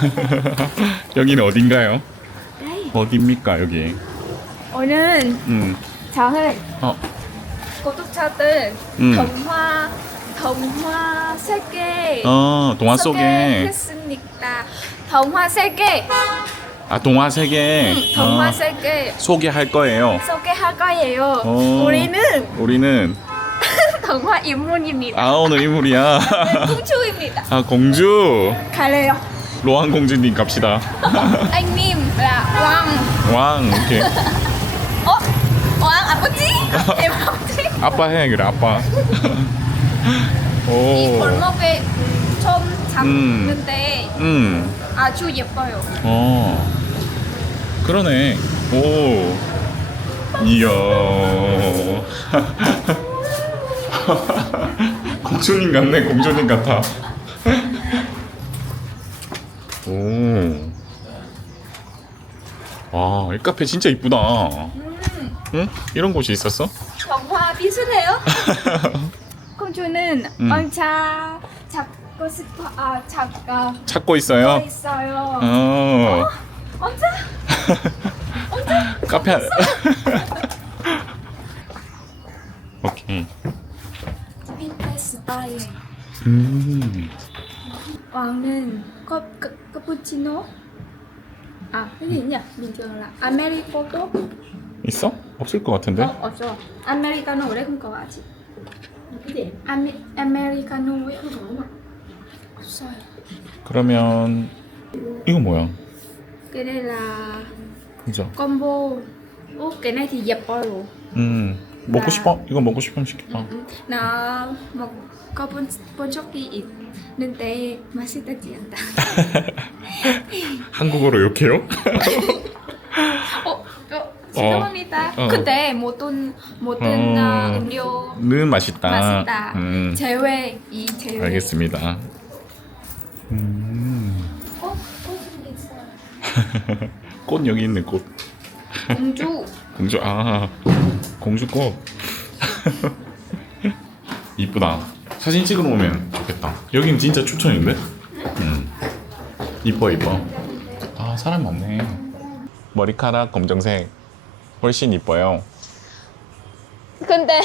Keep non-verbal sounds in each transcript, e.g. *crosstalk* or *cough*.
*laughs* 여기는 어딘가요? đây 어딥니까 여기? 오늘 음. 저는 어. 구독자들 음. 동화 동화 세계 어 동화 속에 소개했습니다. 동화 세계 아 동화 세계 음, 동화 어, 세계 소개할 거예요. 소개할 거예요. 어. 우리는 우리는 *laughs* 동화 인물입니다. 아 오늘 인물이야. 공주입니다. 아 공주 갈래요. 로한 공주님 갑시다. Anh Nim là Hoàng. 왕 이렇게 어? Hoàng 아버지? em *laughs* 아버지? 아빠 해 그래 아빠. 이 오. 골목에 처음 음. 잡는데 음. 아주 예뻐요. 어. 그러네. 오. 이야. *laughs* 공주님 같네. 공주님 같아. 오. 와, 이 카페 진짜 이쁘다. 응? 이런 곳이 있었어? 동화 비슷해요? 공주는 음. 왕자 잡고 싶어 아 잠깐 찾고 있어요? 있어요. 어. 왕자? *laughs* 카페. 안- *laughs* 오케이. 핑크스 바에 음. 왕은 컵 카- 카푸치노 nhỉ bình thường là americano 있어? 없을 것 같은데? 어 없어 chị cái gì Ame, americano ấy không có mà 없어요 그러면 이거 뭐야? là 그죠? cái này thì dập rồi 음 먹고 아. 싶어? 이거 먹고 싶으면 시켰다. Có bon bonchoki 있는데 맛있다지 않다. *laughs* 한국어로 욕해요? *laughs* 어, 어 죄송합니다. 어. 근데 모든 모든 어. 어. 음료 는 맛있다. 맛있다. 음, 제외 이 제외. 알겠습니다. 음, 어, 꽃 있어요. 꽃 여기 있네 꽃. 공주. *laughs* 공주 아 공주 꽃. 이쁘다. 사진 찍어 놓으면 좋겠다. 여긴 진짜 추천인데? 음, 이뻐 이뻐. 아 사람 많네. 머리카락 검정색 훨씬 이뻐요. 근데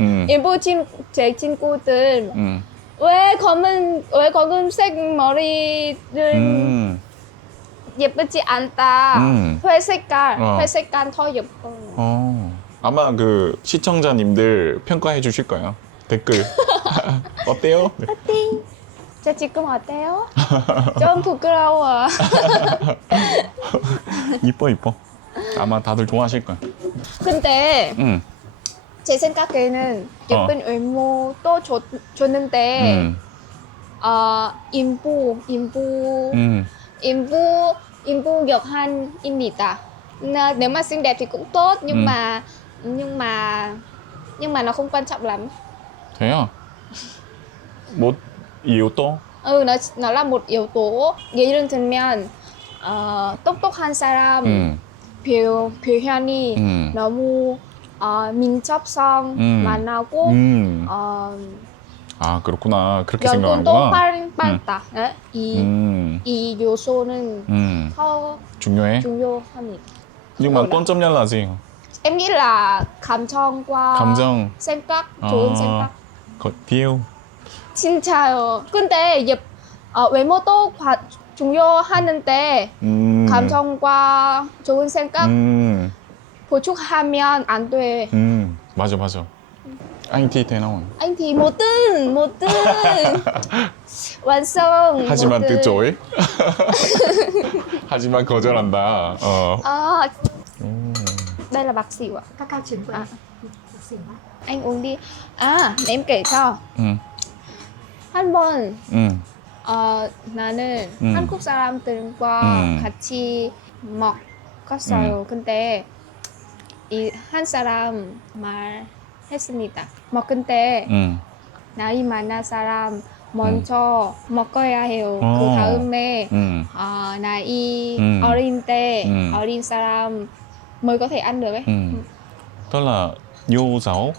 음, *laughs* 일부 친, 제 친구들 음, 왜 검은 왜 검은색 머리를 음. 예쁘지 않다. 음. 회색깔 어. 회색깔 더 예뻐요. 어, 아마 그 시청자님들 평가해 주실 거예요. 댓글. *laughs* 어때요? 제 지금 어때요? 좀 부끄러워. *laughs* 이뻐 이뻐. 아마 다들 좋아하실 거야. 근데 응. 제 생각에는 예쁜 외모 또 좋, 좋는데 음. 어, 인부 인부 음. 인부 인부 역한입니다. Nếu mà xinh đẹp thì cũng tốt nhưng mà nhưng mà nhưng mà nó không quan trọng lắm. 돼요. 뭐 이유 또? Ừ nó nó là một yếu tố. 예를 들면 어, 똑똑한 사람 음. 표 표현이 음. 너무 어, 민첩성 음. 만나고 음. 어, 아 그렇구나. 그렇게 생각하는구나. 빨, 빨다. 네? 이, 음. 이 요소는 음. 더 중요해. 중요합니다. nhưng quan trọng nhất là gì? Em nghĩ là 감정과 감정. 생각, 좋은 아, 생각. 거, 비유. 진짜요. 근데 예, 어, 외모도 과, 중요하는데 음. 감정과 좋은 생각 음. 보충하면 안 돼. 음. 맞아 맞아. anh thi thế nào? Anh thì một tin, một tin. 완성. 하지만 một từ chối. 하지만 거절한다. 어. À, 음. đây là bạc xỉu ạ. các cao chuyển À. bạc xỉu á. Anh uống đi. À, để em kể cho. 음. 한번 음. 어, 나는 음. 한국 사람들과 음. 같이 먹었어요. 근데 이 한 사람 말했습니다. 먹을 때 음. 나이 많은 사람 먼저 먹어야 해요. 어. 그 다음에 음. 어, 나이 음. 어린 때 음. 어린 사람 mới có thể ăn được ấy. 음. Tức là yêu dấu.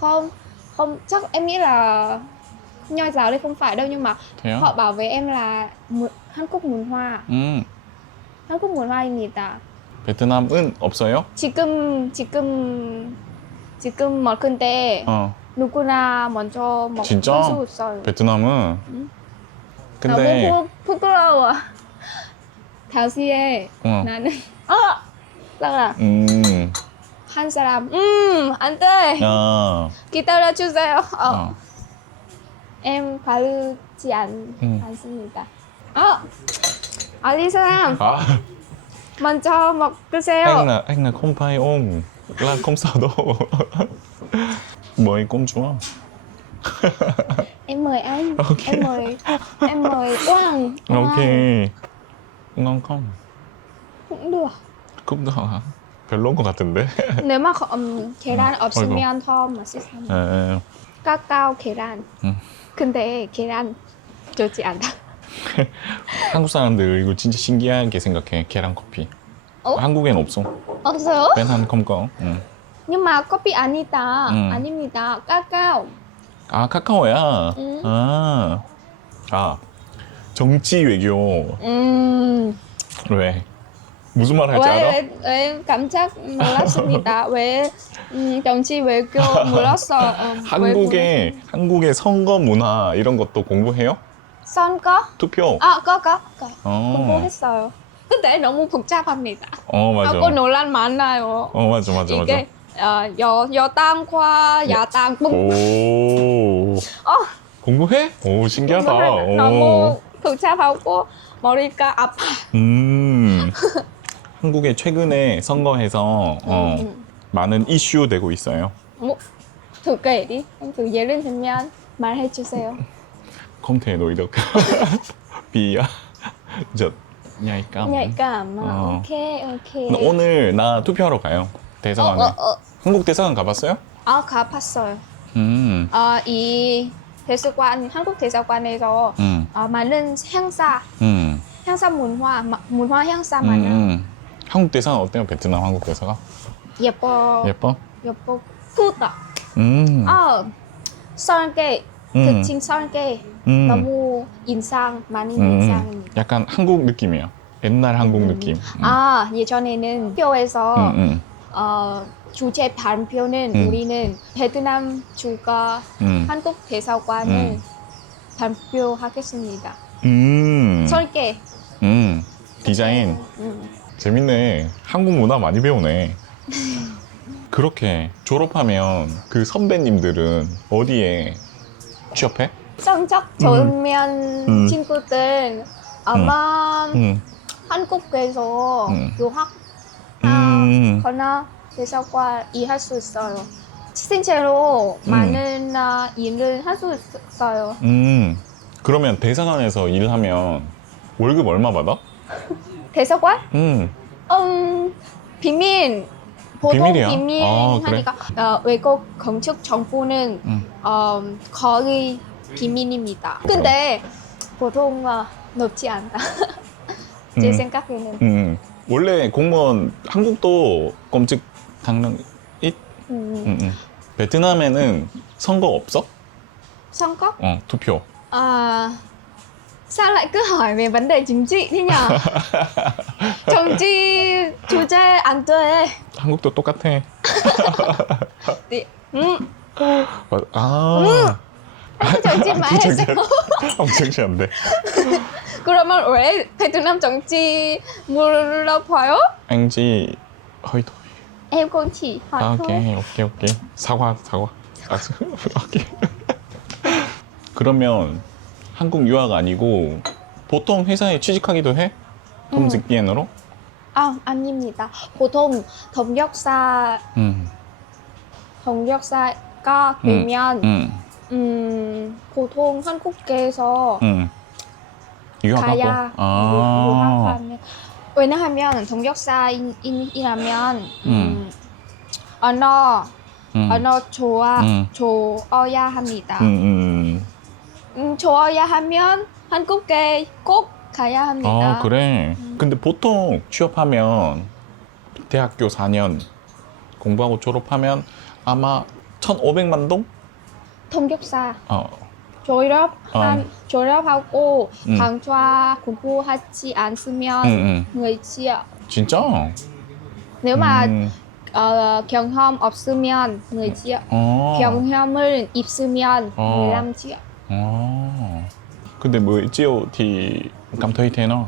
Không, không chắc em nghĩ là nho giáo đây không phải đâu nhưng mà 돼요? họ bảo với em là Hàn Quốc muốn hoa 음, Hàn Quốc muốn hoa 베트남은 없어요? 지금 지금 지금 먹을 때 어, 누구나 먼저 먹을 진짜? 수 있어요. 베트남은. 응. 근데, 너무 부, 부끄러워. 다시에 어, 나는 아, 나가 음, 한 사람 음 안 돼. 야, 기다려 주세요. 어, 어, 바르지 않, 음. 않습니다. 어, 어디 사람 아, 먼저 먹으세요. ông là không sao đâu mời công chúa Em mời anh. Ok. Em mời em mời Quang. ok ngon không cũng được. cũng được hả 별로인 것 같은데 *laughs* Nếu mà 음, 계란 없으면 더 맛있어. 에, 까까오 계란. 음. 근데 계란 좋지 않다. 한국 사람들 이거 진짜 신기하게 생각해 계란 커피 어? 한국엔 없어 없어요? 맨한 컴컴 응. Nhưng mà 커피 아니다. 음. 아닙니다. 까까오. 아 카카오야 응. 아, 아 정치 외교 음. 왜 무슨 말 할지 알아? 왜, 왜 깜짝 놀랐습니다. *laughs* 왜 음, 정치 외교 몰랐어. 어, *laughs* 한국의 한국의 선거 문화 이런 것도 공부해요? 선거? 투표 아, có có. 어, 공부했어요. 근데 너무 복잡합니다. 어 맞아 하고 논란 많아요. 어 맞아 맞아 맞아 이게 어, 여 여당과 야당 뭐, 오 *laughs* 어. 공부해? 오 신기하다 오. 너무 복잡하고 머리가 아파. 음 한국에 최근에 선거에서 어, 음, 많은 이슈 되고 있어요 음. 뭐. Anh thử 예를 들면 말해 주세요. vì giật nhạy cảm nhạy cảm. 어. 어. 오케이, 오케이. 나 오늘 나 투표하러 가요 어, 대사관에 어, 어. 한국 대사관 가봤어요? 아, 가봤어요. 음, 어, 이 대사관, 한국 대사관에서 음, 어, 많은 행사, 음, 행사 문화, 마- 문화 행사 음, 많아요. 음. 한국 대사관 어때요? 베트남 한국 대사관? 예뻐, 예뻐? 예뻐, 크다. 음, 어, 설계, 음. 특징 설계 음, 너무 인상, 많이 음, 인상입니다. 약간 한국 느낌이에요. 옛날 한국 음. 느낌. 음, 아, 예전에는 학교에서 음, 음, 어, 주제 발표는 음. 우리는 베트남 주가 음, 한국 대사관을 음. 발표하겠습니다. 음, 설계. 음, 디자인 음. 재밌네. 한국 문화 많이 배우네. 그렇게 졸업하면 그 선배님들은 어디에 취업해? 성적 좋으면 음. 친구들 아마 음, 한국에서 음. 유학 음, 하거나 대사관 일할 수 있어요. 실제로 음. 많은 아, 일을 할 수 있어요. 음. 그러면 대사관에서 일하면 월급 얼마 받아? 대사관? 음, 음, 비밀. 보통 비밀이야? 비밀 아, 그래? 하니까 어, 외국 건축 정부는 음. 어, 거의 비밀입니다. 근데 보통 어, 높지 않다. *laughs* 제 음. 생각에는. 음. 원래 공무원 한국도 검chức 당연 ít. 음, 음, 음. 베트남에는 선거 없어? 선거? 어, 투표. À, sao lại cứ hỏi về vấn đề chính trị thế nhỉ? 정치 주제 안 돼. 한국도 똑같아. 네. 음, 맞- 아. 정치 많이 했어요. 어, 정치 안 돼. 그러면 왜 베트남 정치 물어봐요? 앵지 thôi. Em cũng chỉ hỏi 아, thôi. 오케이, 오케이, 오케이. 사과, 사과. 아, 오케이. 그러면 한국 유학 아니고 보통 회사에 취직하기도 해? 음. 톰직기엔으로? 아, 아닙니다. 보통 동역사 응, 동역사가 되면 응, 음, 보통 한국에서 응. 유학하고? 가야 아, 유학하면 왜냐하면 동역사인이라면 음, 음. 언어 응, 언어 좋아 음. 좋아야 합니다. 응, 응. 음, 좋아야 하면 한국에 꼭 가야 합니다. 아, 그래. 근데 보통 취업하면 대학교 4년 공부하고 졸업하면 아마 1,500만 동? 동역사 어, 졸업 한 졸업하고 음. 강좌 공부하지 않으면 응, 응. người chia 진짜? nếu mà 음. ờ, 경험 없으면 người chia 어. 경험을 있으면 어. 15 triệu 어. 근데 뭐 찌오 티 감토이 테너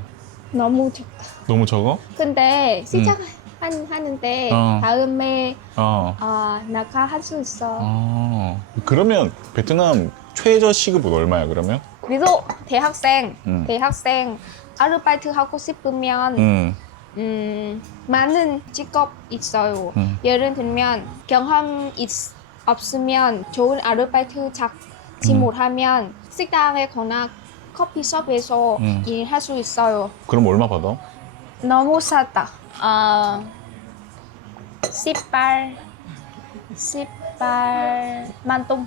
너무 좋다 너무 적어? 근데 시작 한, 하는데 어. 다음에 어. 어, 나가 할 수 있어 어. 그러면 베트남 최저 시급은 얼마야 그러면? ví dụ 대학생 음. 대학생 아르바이트 하고 싶으면 응. 음, 많은 직업 있어요. 음. 예를 들면 경험 있, 없으면 좋은 아르바이트 잡 지 음. 못하면 식당에 거나 커피숍에서 음. 일할 수 있어요. 그럼 얼마 받아? 너무 싸다. *laughs* *laughs* 어, 18 18만 동.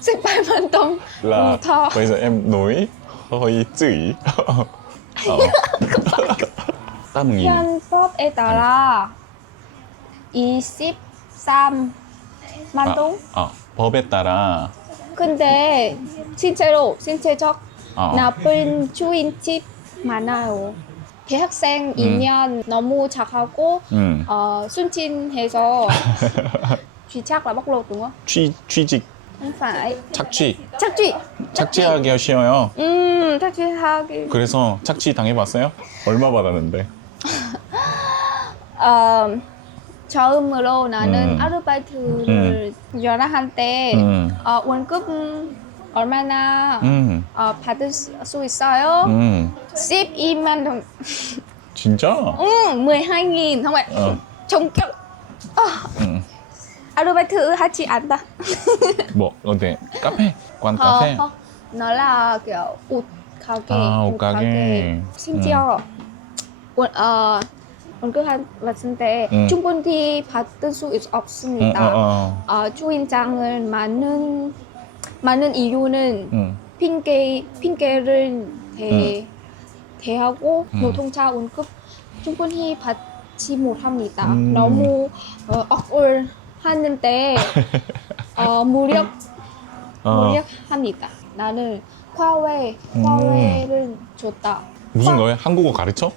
18만 동. Là Ừ, thôi. bây giờ em nói hơi chửi. Ờ. Tám nghìn. 현법에 따라 23만 동. 어, 법에 따라 근데 실제로 신체적 어. 나쁜 주인집 많아요. 대학생이면 너무 착하고 음. 어, 순진해서 bóc lột đúng không? 취 취직 Không phải. 착취 착취. 착취하기 쉬워요. 음, 착취하기. 그래서 착취 당해봤어요? 얼마 받았는데? 어, 처음으로 나는 음. 아르바이트를 전화할 때 음. 어, 월급 얼마나 음. 어, 받을 수 있어요? 음. 12만 원. 진짜? 응, 12.000 không phải 어. 종격. 음. 아르바이트 하지 않다. *laughs* 뭐 어때? 카페? 관 카페? Nó là kiểu ụt 가게. 아, 옷 가게. 심지어 원, 어, 원급 한 왔을 때 음. 충분히 받을 수 있- 어, 없습니다. 어, 어. 어, 주인장을 많은 많은 이유는 음. 핑계 핑계를 대 대하고 음. 노동자 원급 충분히 받지 못합니다. 음. 너무 어, 억울하는데 *laughs* 어, 무력 어. 무력합니다. 나는 과외 음. 과외를 줬다. 무슨 거예요? 한국어 가르쳐?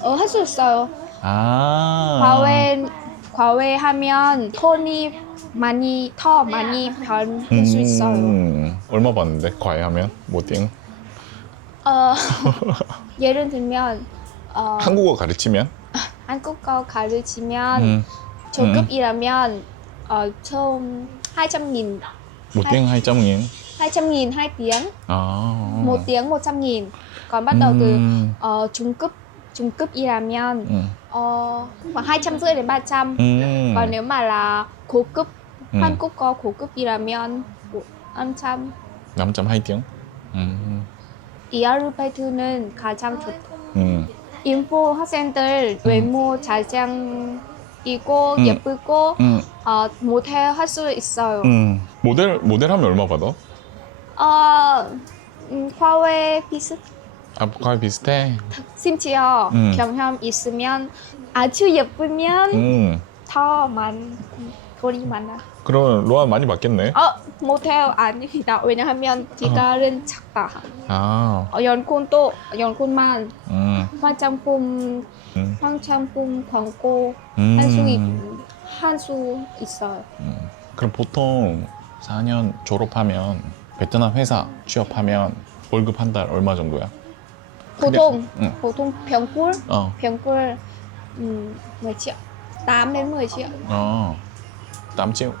어, 할 수 있어요. 아. 과외 과외하면 돈이 많이 더 많이 벌 수 있어요. 음. 얼마 받는데? 과외하면? 뭐 띵? 어, *laughs* 예를 들면 어, 한국어 가르치면? 한국어 가르치면 음. 저급이라면 어, 총200.000뭐 띵? hai trăm nghìn. 200.000 2 tiếng 아. một tiếng 100.000 còn bắt đầu từ 음. ờ, trung cấp trung cấp1이라면 음. Ờ, khoảng 250 đến 300 음. còn nếu mà là 고급 음. 한국어 고급이라면 500 남점 hai tiếng. 음. 이 아르바이트는 가장 좋다 음. 인포 학생들 외모 잘생기고 음. 예쁘고 음. 어, 모델 할 수 있어요. 음. 모델 모델 하면 얼마 받아? 어, 음, 과외 비슷. 아, 과외 비슷해. 심지어 음. 경험 있으면 아주 예쁘면 음. 더 많, 돈이 많아. 그럼 로아 많이 받겠네. 어, 모델 아닙니다. 왜냐하면 기가는 작다. 아. 어, 연콘도 연콘만 음. 화장품 음. 화장품 광고 음. 할수 할수 있어요. 음. 그럼 보통 4년 졸업하면 베트남 회사 취업하면 월급 한 달 얼마 정도야? 보통 응. 보통 평균 어. 평균 음, 10 triệu 8 đến 10 triệu 어. 땀 찌우.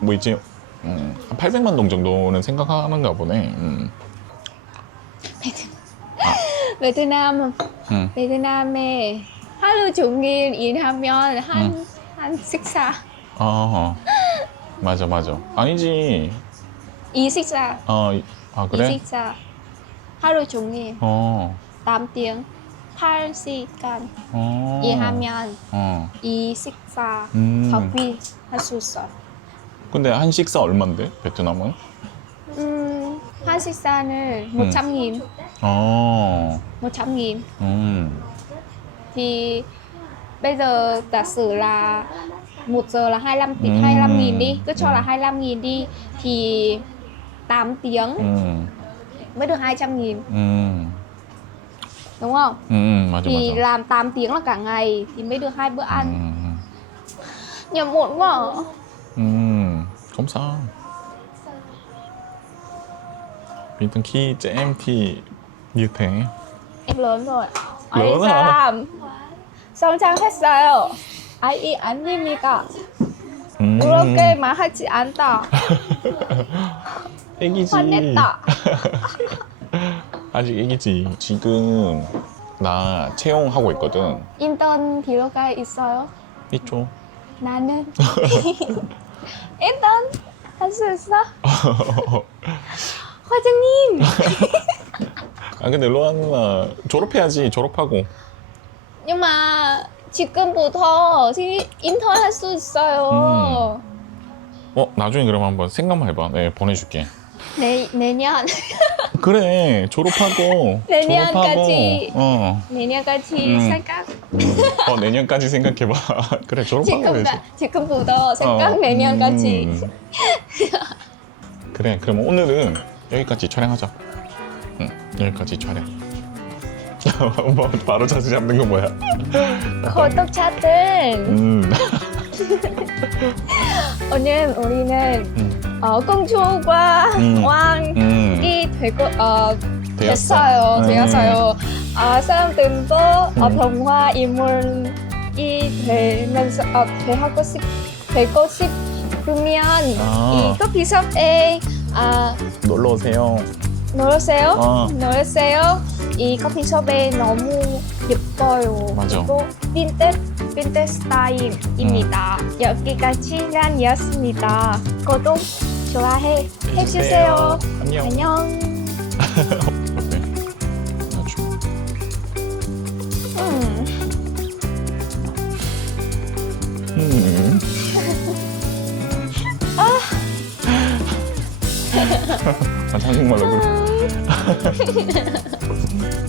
뭐 있지? 음. 한 800만 동 정도는 생각하는가 보네. 음. 베트남 음. 베트남에 하루 종일 일하면 한, 한 식사 어. 맞아, 맞아. 아니지. 이 식사 어. 이- 아, 이 그래? 식사 하루 종일 어. 8 tiếng 8시간 어. 일하면 어. 이 식사 음. 거의 할수 있어요. 근데 한 식사 얼만데? 베트남은? 음, 한 식사는 100.000 어. 100.000 음. thì bây giờ giả sử là một giờ là 25 tỷ Ừm. 25 nghìn đi cứ cho Ừm. là 25 nghìn đi thì 8 tiếng 음, mới được 200 nghìn 음, đúng không 음, 음, 맞아, thì 맞아. làm 8 tiếng là cả ngày thì mới được hai bữa ăn 음, nhầm muộn quá à. 음, không sao. Bình thường khi trẻ em thì như thế. em lớn rồi lớn 아이 hả? 사람 성장했어요 아이 아닙니까 음. 그렇게 말하지 않다 애기지. 화냈다 아직 애기지. 지금 나 채용하고 있거든. 인턴 들어가 있어요 이쪽. 나는 *laughs* 인턴 할 수 있어 *laughs* 과장님 *laughs* 아 근데 로아 누나 졸업해야지. 졸업하고. nhưng mà 지금부터 시- 인턴 할 수 있어요 어 나중에 그럼 한번 생각만 해봐. 네 보내줄게. 내, 내년 *laughs* 그래 졸업하고. 내년까지. 졸업하고, 어. 내년까지 음. 생각 어 내년까지 생각해봐. *laughs* 그래 졸업하고 지금 해야지. 나, 지금부터 생각 어, 내년까지 음. 그래 그럼 오늘은 여기까지 촬영하자 응 여기까지 촬영 *laughs* 뭐 바로 자주 잡는 거 뭐야 구독자들 음. 오늘 우리는 음. 어, 공주와 음. 왕이 음. 되고 어. 됐어요 음. 되었어요 아, 사람들도 어, 음. 동화 인물이 되면서 어, 되고 싶 되고 싶으면 아. 이 커피숍에 아, 놀러 오세요 놀으세요. 어. 놀으세요. 이 커피숍에 너무 예뻐요. 맞아. 그리고 빈티지, 빈티지 스타일입니다. 음. 여기까지 시간이었습니다. 구독, 좋아해 해주세요. 안녕 안녕. 어때? 아주 음. 음. 아 한국말로 그래 *laughs*